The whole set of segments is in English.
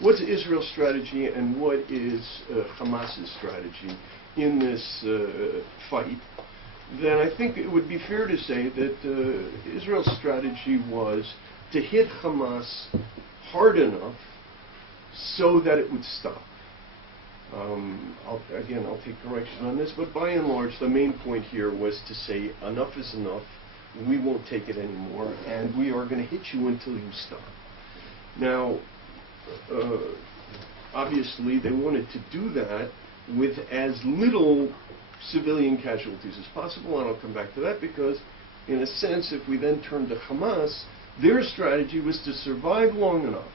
what's Israel's strategy and what is Hamas's strategy in this fight, then I think it would be fair to say that Israel's strategy was to hit Hamas hard enough so that it would stop. I'll take correction on this, but by and large, the main point here was to say enough is enough, we won't take it anymore, and we are going to hit you until you stop. Now, obviously, they wanted to do that with as little civilian casualties as possible, and I'll come back to that because, in a sense, if we then turn to Hamas, their strategy was to survive long enough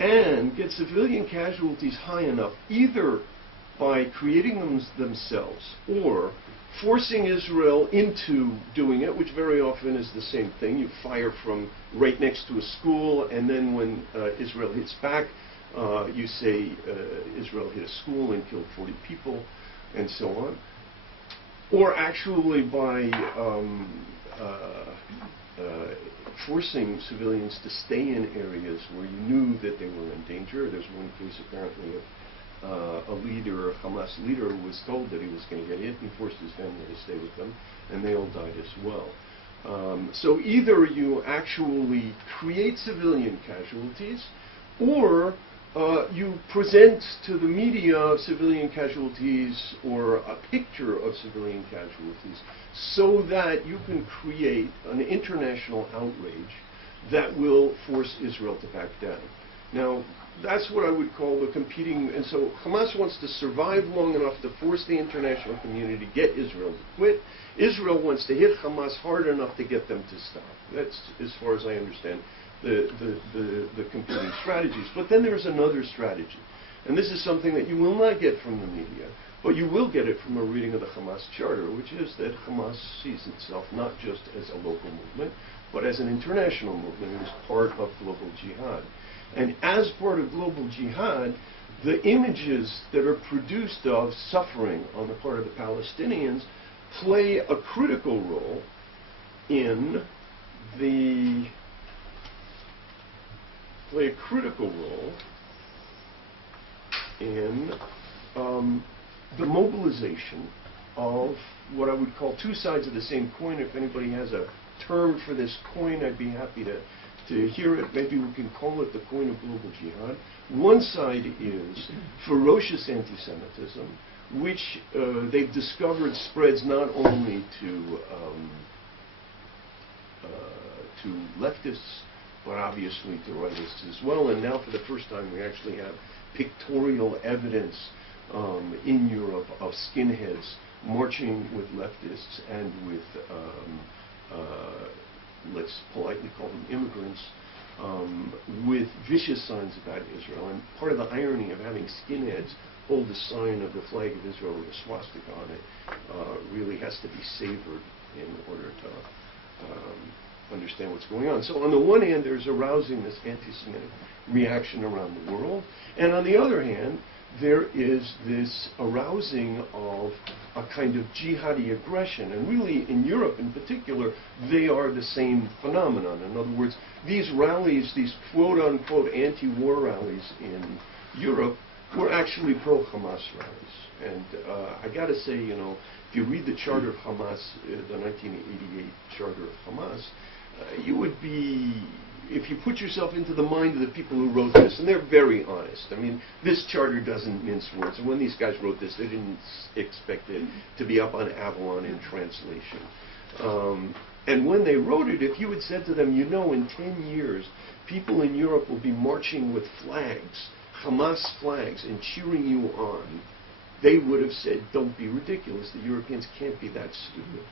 and get civilian casualties high enough, either by creating them themselves or forcing Israel into doing it, which very often is the same thing. You fire from right next to a school, and then when Israel hits back, you say Israel hit a school and killed 40 people, and so on. Or actually by forcing civilians to stay in areas where you knew that they were in danger. There's one case apparently of a leader, a Hamas leader, who was told that he was going to get hit, and he forced his family to stay with them, and they all died as well. So either you actually create civilian casualties, or you present to the media civilian casualties or a picture of civilian casualties so that you can create an international outrage that will force Israel to back down. Now, that's what I would call the competing, and so Hamas wants to survive long enough to force the international community to get Israel to quit. Israel wants to hit Hamas hard enough to get them to stop. That's, as far as I understand, the competing strategies. But then there's another strategy, and this is something that you will not get from the media, but you will get it from a reading of the Hamas Charter, which is that Hamas sees itself not just as a local movement, but as an international movement. It is part of global jihad. And as part of global jihad, the images that are produced of suffering on the part of the Palestinians play a critical role in the the mobilization of what I would call two sides of the same coin. If anybody has a term for this coin, I'd be happy to hear it. Maybe we can call it the coin of global jihad. One side is ferocious anti-Semitism, which they've discovered spreads not only to leftists, but obviously to rightists as well. And now for the first time we actually have pictorial evidence in Europe of skinheads marching with leftists and with, let's politely call them immigrants, with vicious signs about Israel. And part of the irony of having skinheads hold the sign of the flag of Israel with a swastika on it really has to be savored in order to understand what's going on. So on the one hand, there's arousing this anti-Semitic reaction around the world, and on the other hand, there is this arousing of a kind of jihadi aggression. And really, in Europe in particular, they are the same phenomenon. In other words, these rallies, these quote-unquote anti-war rallies in Europe, were actually pro-Hamas rallies. And I got to say, you know, if you read the Charter of Hamas, the 1988 Charter of Hamas, you would be, if you put yourself into the mind of the people who wrote this, and they're very honest. I mean, this charter doesn't mince words. And when these guys wrote this, they didn't expect it to be up on Avalon in translation. And when they wrote it, if you had said to them, you know, in 10 years, people in Europe will be marching with flags, Hamas flags, and cheering you on, they would have said, don't be ridiculous. The Europeans can't be that stupid.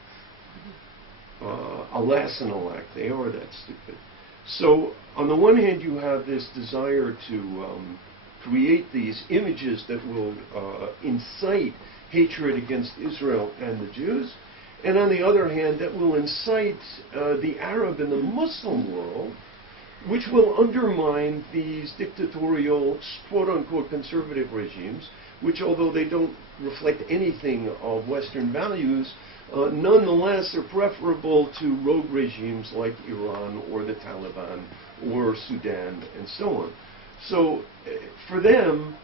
Alas and alack, they are that stupid. So on the one hand, you have this desire to create these images that will incite hatred against Israel and the Jews, and on the other hand, that will incite the Arab and the Muslim world, which will undermine these dictatorial, quote-unquote, conservative regimes, which, although they don't reflect anything of Western values, nonetheless are preferable to rogue regimes like Iran or the Taliban or Sudan and so on. So for them,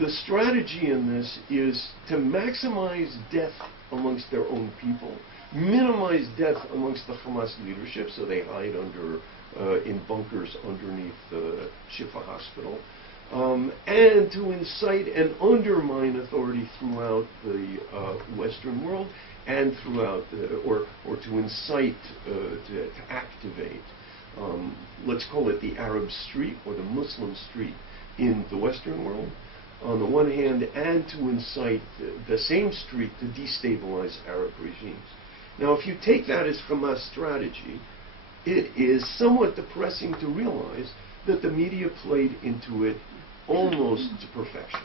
the strategy in this is to maximize death amongst their own people, minimize death amongst the Hamas leadership, so they hide in bunkers underneath the Shifa hospital, and to incite and undermine authority throughout the Western world and throughout, or to incite, to activate, let's call it the Arab street or the Muslim street in the Western world, on the one hand, and to incite the same street to destabilize Arab regimes. Now, if you take that as Hamas strategy, it is somewhat depressing to realize that the media played into it almost to perfection.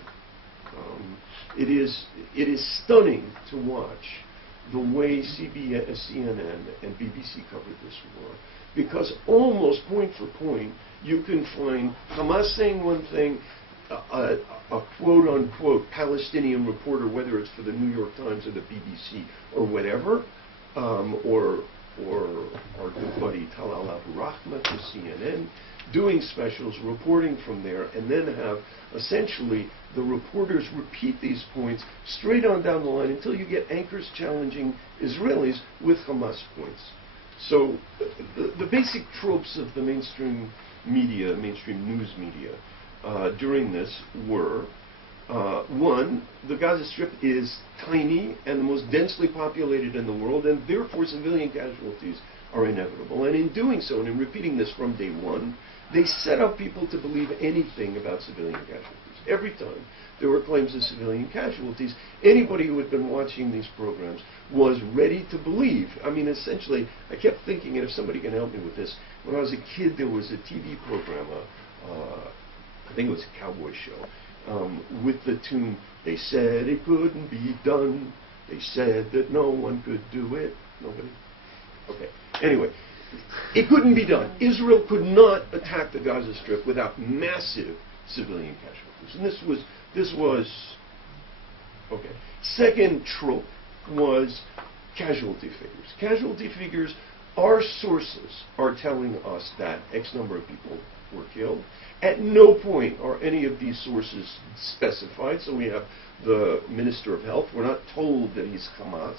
It is stunning to watch the way CNN and BBC covered this war, because almost point for point, you can find Hamas saying one thing, a quote-unquote Palestinian reporter, whether it's for the New York Times or the BBC or whatever, or our good buddy Talal Abu Rahma for CNN, doing specials, reporting from there, and then have essentially the reporters repeat these points straight on down the line until you get anchors challenging Israelis with Hamas points. So the basic tropes of the mainstream media, mainstream news media, during this were, one, the Gaza Strip is tiny and the most densely populated in the world, and therefore civilian casualties are inevitable. And in doing so, and in repeating this from day one, they set up people to believe anything about civilian casualties. Every time there were claims of civilian casualties, anybody who had been watching these programs was ready to believe. I mean, essentially, I kept thinking, and if somebody can help me with this, when I was a kid, there was a TV program, I think it was a cowboy show, with the tune, "They said it couldn't be done. They said that no one could do it." Nobody? Okay. Anyway, it couldn't be done. Israel could not attack the Gaza Strip without massive civilian casualties. And this was okay. Second trope was casualty figures. Casualty figures, our sources are telling us that X number of people were killed. At no point are any of these sources specified. So we have the Minister of Health. We're not told that he's Hamas.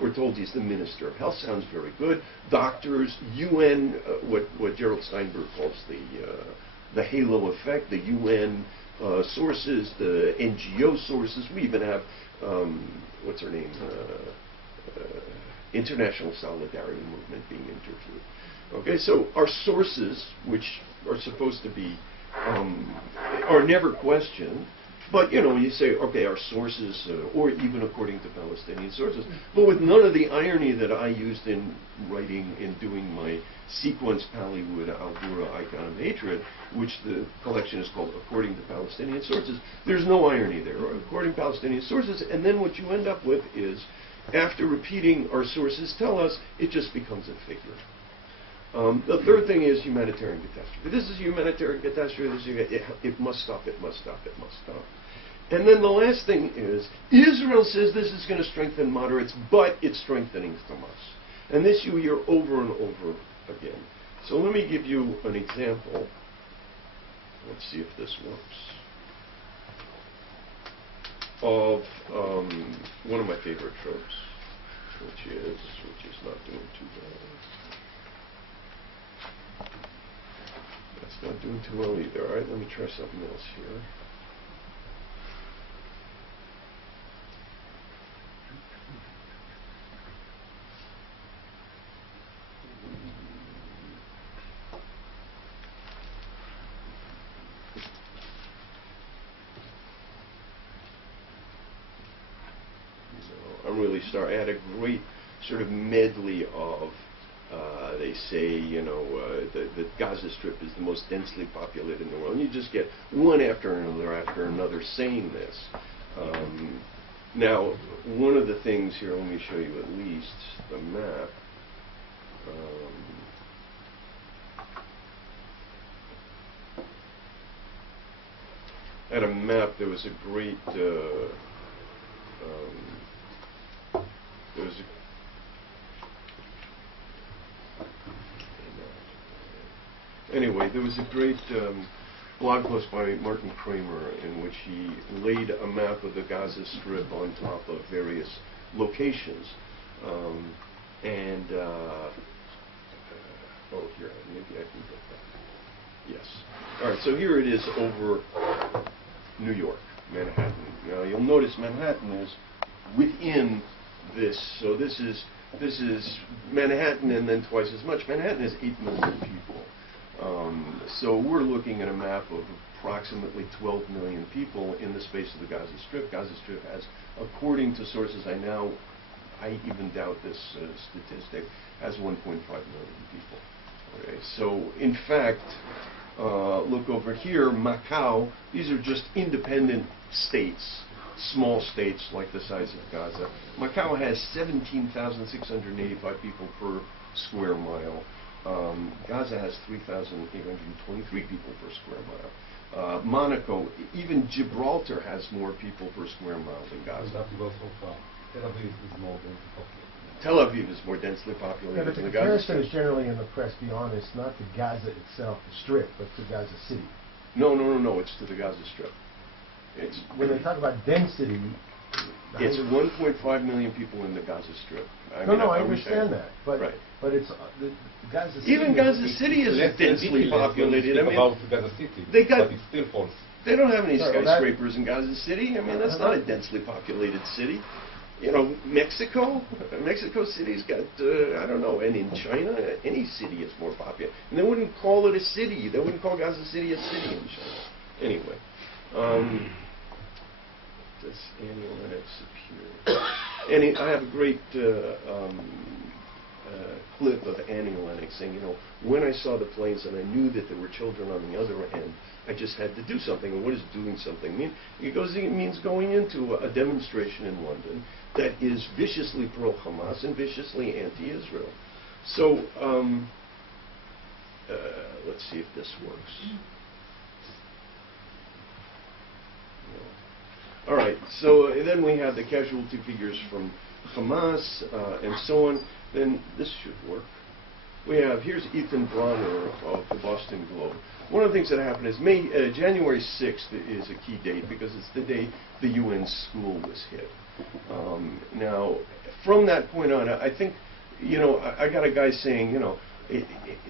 We're told he's the Minister of Health. Sounds very good. Doctors, UN, what Gerald Steinberg calls the halo effect, the UN sources, the NGO sources. We even have, what's her name, International Solidarity Movement being interviewed. Okay, so our sources, which are supposed to be, are never questioned, but you say, okay, our sources, or even according to Palestinian sources, but with none of the irony that I used in writing, in doing my sequence Pallywood Al-Dura Icon of Hatred, which the collection is called According to Palestinian Sources. There's no irony there, according to Palestinian sources, and then what you end up with is, after repeating our sources tell us, it just becomes a figure. The third thing is humanitarian catastrophe. This is humanitarian catastrophe. It must stop, it must stop, it must stop. And then the last thing is, Israel says this is going to strengthen moderates, but it's strengthening Hamas. And this you hear over and over again. So let me give you an example. Let's see if this works. Of one of my favorite tropes, which is not doing too well. That's not doing too well either. All right, let me try something else here. I'm really sorry. I had a great sort of medley of, they say, the Gaza Strip is the most densely populated in the world. And you just get one after another saying this. Now, one of the things here, let me show you at least the map. At a map, there was a great, anyway, there was a great blog post by Martin Kramer in which he laid a map of the Gaza Strip on top of various locations. Oh, here, maybe I can get that. Yes. All right, so here it is over New York, Manhattan. Now, you'll notice Manhattan is within this. So this is Manhattan and then twice as much. Manhattan is 8 million people. So we're looking at a map of approximately 12 million people in the space of the Gaza Strip. Gaza Strip has, according to sources I even doubt this statistic, has 1.5 million people. Okay, so in fact, look over here, Macau, these are just independent states, small states like the size of Gaza. Macau has 17,685 people per square mile. Gaza has 3,823 people per square mile. Monaco, even Gibraltar has more people per square mile than Gaza. Tel Aviv is more densely populated. Tel Aviv is more densely populated Yeah, but the than the Gaza comparison Strip. is generally in the press, be honest, not to Gaza itself, the Strip, but to Gaza City. No, it's to the Gaza Strip. It's When they talk about density... It's 1.5 million people in the Gaza Strip. I understand that, but right. But it's the Gaza City. Even Gaza City is densely populated. I mean, about Gaza City, they got, but it's still false. They don't have any Sorry, skyscrapers in Gaza City. I mean, that's not a densely populated city. You know, Mexico City's got, I don't know, and in China, any city is more popular. And they wouldn't call it a city. They wouldn't call Gaza City a city in China. Anyway. Does Annie Lennox appear? I have a great clip of Annie Lennox saying, you know, when I saw the planes and I knew that there were children on the other end, I just had to do something. And what does doing something mean? It means going into a demonstration in London that is viciously pro-Hamas and viciously anti-Israel. So let's see if this works. All right, so then we have the casualty figures from Hamas and so on. Then this should work. Here's Ethan Bronner of the Boston Globe. One of the things that happened is January 6th is a key date because it's the day the UN school was hit. Now, from that point on, I think, you know, I got a guy saying, you know,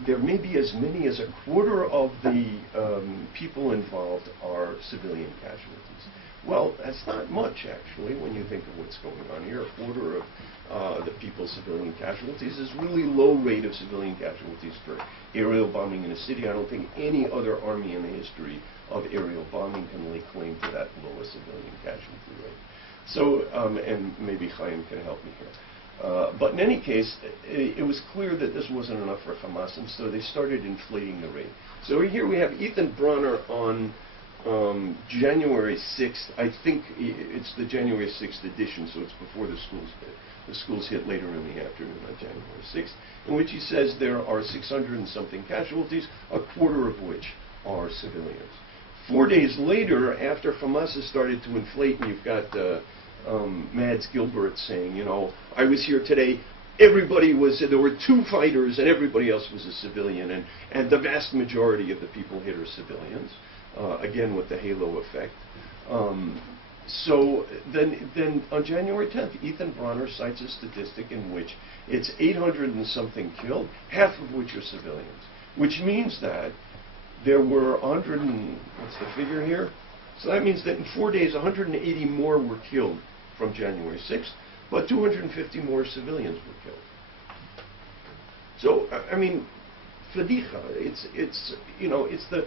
there may be as many as a quarter of the people involved are civilian casualties. Well, that's not much, actually, when you think of what's going on here. A quarter of the people's civilian casualties is really low rate of civilian casualties for aerial bombing in a city. I don't think any other army in the history of aerial bombing can lay claim to that low a civilian casualty rate. So, and maybe Chaim can help me here. But in any case, it was clear that this wasn't enough for Hamas, and so they started inflating the rate. So here we have Ethan Bronner on January 6th. I think it's the January 6th edition, so it's before the schools hit. The schools hit later in the afternoon on January 6th, in which he says there are 600 and something casualties, a quarter of which are civilians. 4 days later, after Hamas has started to inflate, and you've got Mads Gilbert saying, you know, I was here today, there were 2 fighters and everybody else was a civilian, and the vast majority of the people hit are civilians, again with the halo effect. So then on January 10th, Ethan Bronner cites a statistic in which it's 800 and something killed, half of which are civilians, which means that there were 100 and, what's the figure here? So that means that in 4 days, 180 more were killed from January 6th, but 250 more civilians were killed. So, I mean, fadicha, it's you know, it's the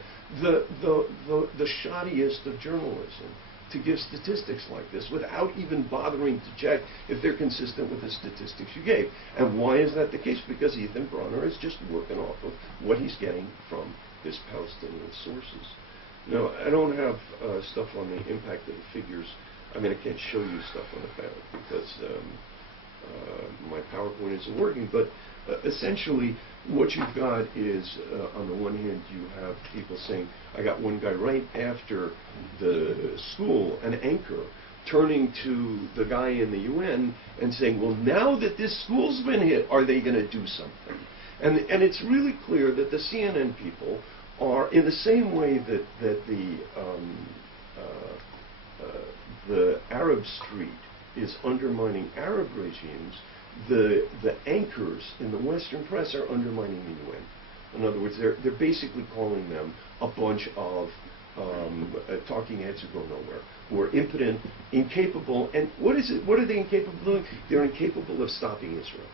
shoddiest of journalism to give statistics like this without even bothering to check if they're consistent with the statistics you gave. And why is that the case? Because Ethan Bronner is just working off of what he's getting from his Palestinian sources. Now, I don't have stuff on the impact of the figures. I mean, I can't show you stuff on the back because my PowerPoint isn't working, but essentially what you've got is, on the one hand, you have people saying, I got one guy right after the school, an anchor, turning to the guy in the UN and saying, well, now that this school's been hit, are they going to do something? And it's really clear that the CNN people are in the same way that the Arab street is undermining Arab regimes, the anchors in the Western press are undermining the UN. In other words, they're basically calling them a bunch of talking heads who go nowhere, who are impotent, incapable, and what is it? What are they incapable of doing? They're incapable of stopping Israel.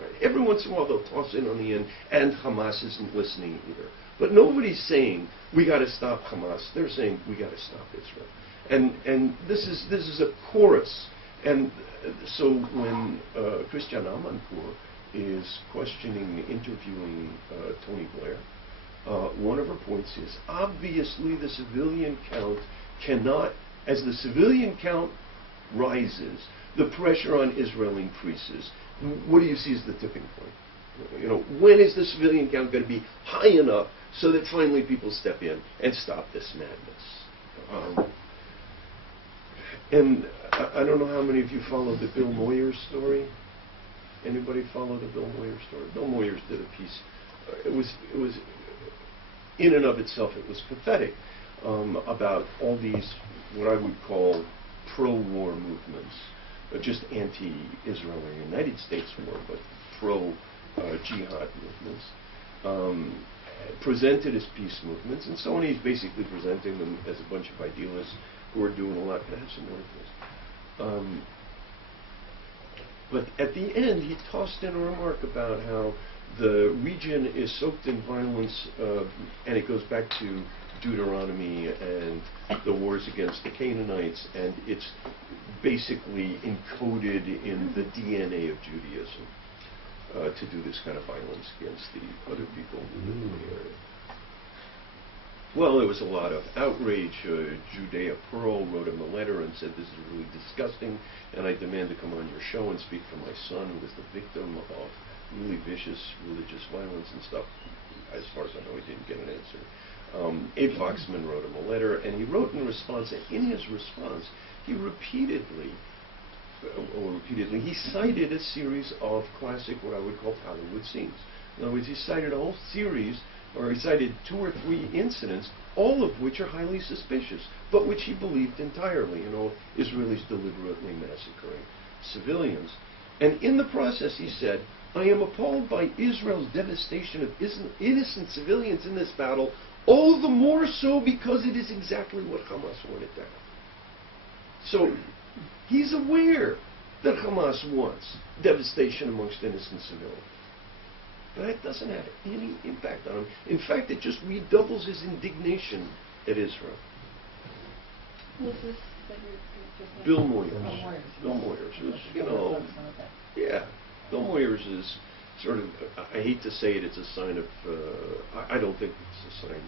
Right? Every once in a while they'll toss in on the end, and Hamas isn't listening either. But nobody's saying we got to stop Hamas. They're saying we got to stop Israel. And this is a chorus. And so when Christiane Amanpour is questioning, interviewing Tony Blair, one of her points is, obviously the civilian count cannot, as the civilian count rises, the pressure on Israel increases. What do you see as the tipping point? You know, when is the civilian count going to be high enough so that finally people step in and stop this madness? And I don't know how many of you followed the Bill Moyers story. Anybody follow the Bill Moyers story? Bill Moyers did a piece. It was in and of itself, it was pathetic about all these what I would call pro-war movements, just anti-Israel or United States war, but pro-jihad movements, presented as peace movements, and so on. He's basically presenting them as a bunch of idealists who are doing a lot. Can I have some more of this? But at the end, he tossed in a remark about how the region is soaked in violence, and it goes back to Deuteronomy and the wars against the Canaanites, and it's basically encoded in the DNA of Judaism to do this kind of violence against the other people who live in the area. Well, there was a lot of outrage. Judea Pearl wrote him a letter and said, this is really disgusting, and I demand to come on your show and speak for my son, who was the victim of really vicious religious violence and stuff. As far as I know, he didn't get an answer. Abe Foxman wrote him a letter, and he wrote in response, and in his response, he he cited a series of classic, what I would call Hollywood scenes. In other words, he cited a whole series, or he cited 2 or 3 incidents, all of which are highly suspicious, but which he believed entirely. You know, Israelis deliberately massacring civilians. And in the process, he said, I am appalled by Israel's devastation of innocent civilians in this battle, all the more so because it is exactly what Hamas wanted to have. So he's aware that Hamas wants devastation amongst innocent civilians. But that doesn't have any impact on him. In fact, it just redoubles his indignation at Israel. Who's this? Bill Moyers. Bill Moyers. Who's, you know, yeah. Bill Moyers is sort of, I hate to say it, it's a sign of, I don't think it's a sign,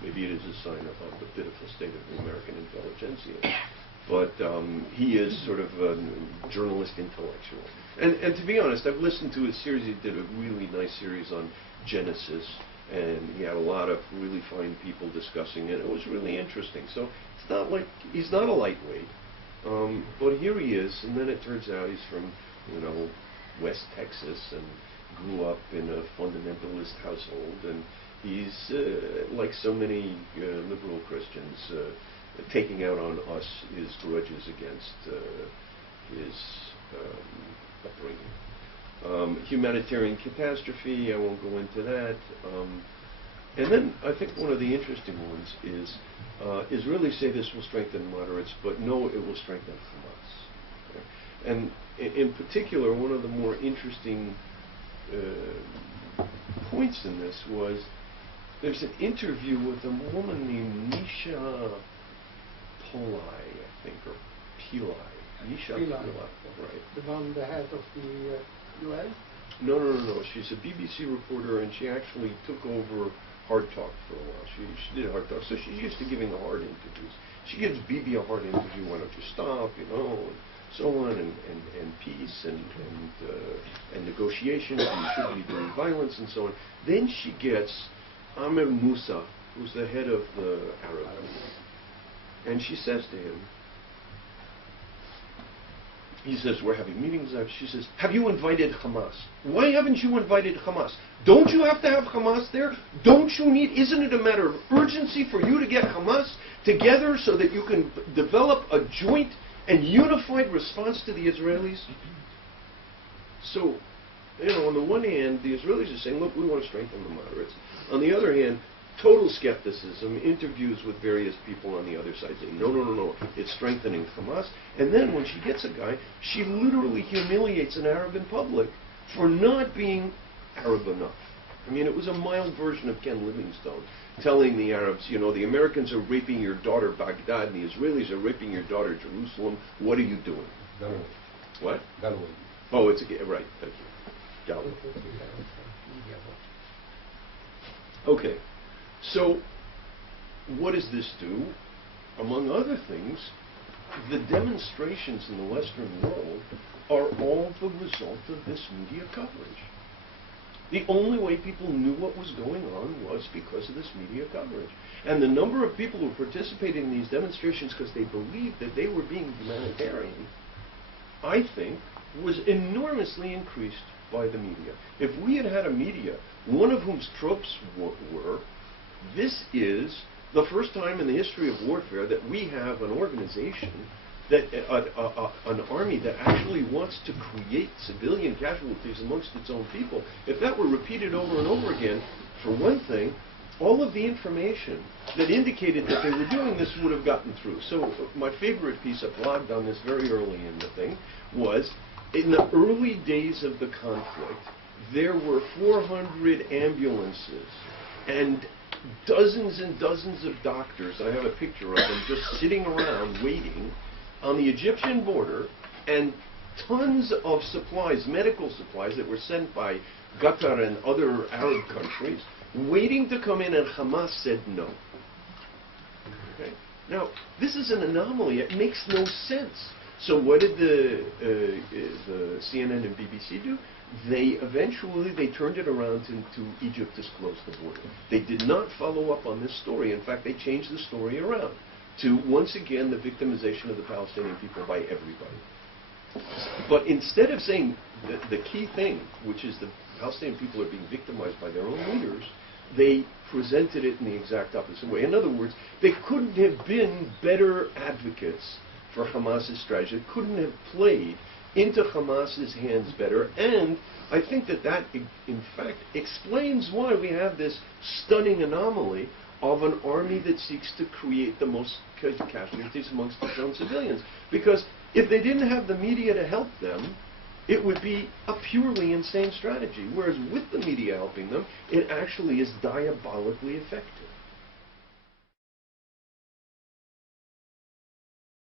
maybe it is a sign of the pitiful state of the American intelligentsia. But he is sort of a journalist intellectual. And to be honest, I've listened to his series. He did a really nice series on Genesis, and he had a lot of really fine people discussing it. It was really interesting. So it's not like, he's not a lightweight. But here he is, and then it turns out he's from, you know, West Texas, and grew up in a fundamentalist household, and he's, like so many liberal Christians, taking out on us his grudges against his upbringing. Humanitarian catastrophe, I won't go into that. And then I think one of the interesting ones is Israelis say this will strengthen moderates, but no, it will strengthen Hamas. Okay? And in particular, one of the more interesting points in this was there's an interview with a woman named Nisha Pillai, I think, or Pillai. Nisha Pillai, right. The one, the head of the UN? No. She's a BBC reporter, and she actually took over Hard Talk for a while. She did Hard Talk, so she's used to giving the hard interviews. She gives Bibi a hard interview, why don't you stop, you know, and so on, and peace, and negotiations, and you shouldn't be doing violence, and so on. Then she gets Amir Moussa, who's the head of the Arab League, and she says to him, he says, we're having meetings. She says, have you invited Hamas? Why haven't you invited Hamas? Don't you have to have Hamas there? Don't you need, isn't it a matter of urgency for you to get Hamas together so that you can develop a joint and unified response to the Israelis? So, on the one hand, the Israelis are saying, look, we want to strengthen the moderates. On the other hand, total skepticism, interviews with various people on the other side saying, no, it's strengthening Hamas. And then when she gets a guy, she literally humiliates an Arab in public for not being Arab enough. I mean, it was a mild version of Ken Livingstone telling the Arabs, the Americans are raping your daughter Baghdad and the Israelis are raping your daughter Jerusalem. What are you doing? Galway. What? Galway. Oh, it's right. Thank you. Galway. Okay. So, what does this do? Among other things, the demonstrations in the Western world are all the result of this media coverage. The only way people knew what was going on was because of this media coverage. And the number of people who participated in these demonstrations because they believed that they were being humanitarian, I think, was enormously increased by the media. If we had had a media, one of whom's tropes were, this is the first time in the history of warfare that we have an organization, that an army that actually wants to create civilian casualties amongst its own people. If that were repeated over and over again, for one thing, all of the information that indicated that they were doing this would have gotten through. So my favorite piece, I blogged on this very early in the thing, was in the early days of the conflict, there were 400 ambulances and dozens and dozens of doctors, I have a picture of them, just sitting around waiting on the Egyptian border, and tons of supplies, medical supplies that were sent by Qatar and other Arab countries, waiting to come in, and Hamas said no. Okay? Now, this is an anomaly. It makes no sense. So what did the CNN and BBC do? They turned it around to Egypt has closed the border. They did not follow up on this story. In fact, they changed the story around to, once again, the victimization of the Palestinian people by everybody. But instead of saying the key thing, which is the Palestinian people are being victimized by their own leaders, they presented it in the exact opposite way. In other words, they couldn't have been better advocates for Hamas's strategy. They couldn't have played into Hamas's hands better, and I think that in fact explains why we have this stunning anomaly of an army that seeks to create the most casualties amongst its own civilians. Because if they didn't have the media to help them, it would be a purely insane strategy. Whereas with the media helping them, it actually is diabolically effective.